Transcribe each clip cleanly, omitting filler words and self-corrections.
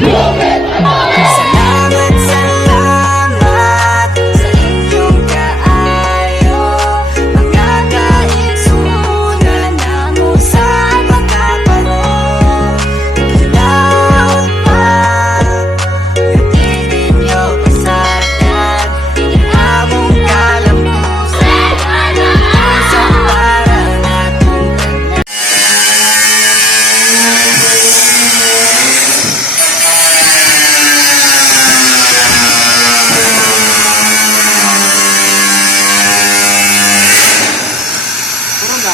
Salamat, salamat sa inyong kaayo, mga kaigsunan namo sa pagkakaroon. Ilaw pa, gatitin nyo pasagan, ang among kalambusan, sa para natong tanan. Kurang ka?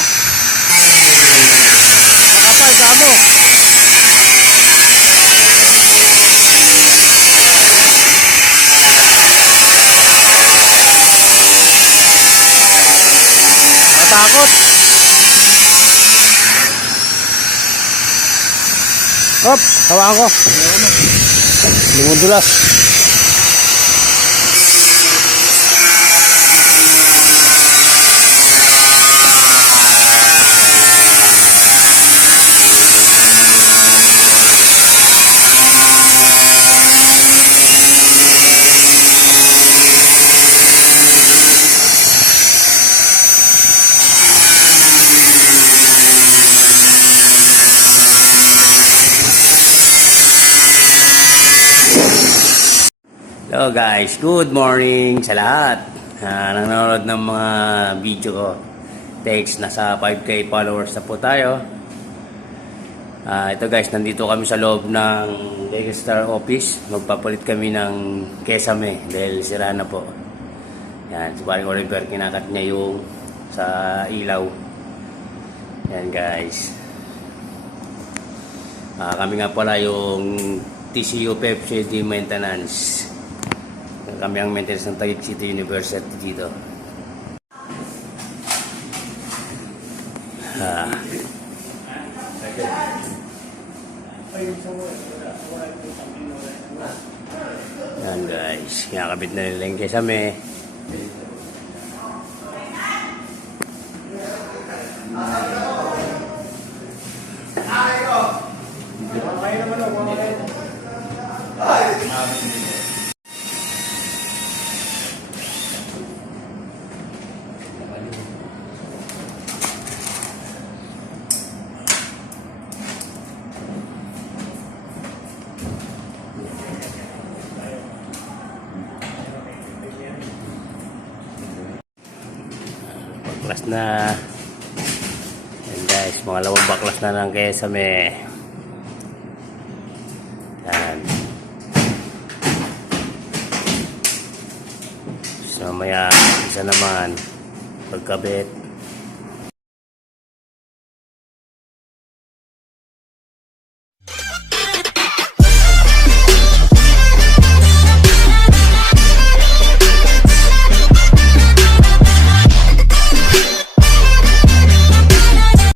Kapal, damo. Matakot. Hop, hawakan ko. Lumudulas. Hello guys, good morning sa lahat. Nanonood ng mga video ko. Thanks, nasa 5k followers na po tayo. Ito guys, nandito kami sa loob ng Legastar office. Magpapalit kami ng kesame dahil sira na po. Yan, si Paring Oliver, kinakat niya yung sa ilaw. Yan guys. Kami nga pala yung TCU Pepsi di Maintenance. Kami ang maintenance ng Taguig City University dito. Yan guys, kinakabit na nila yung kesame. Baklas na. Yan guys, mga lawang baklas na ng kesame. Yan. So maya isa naman pagkabit.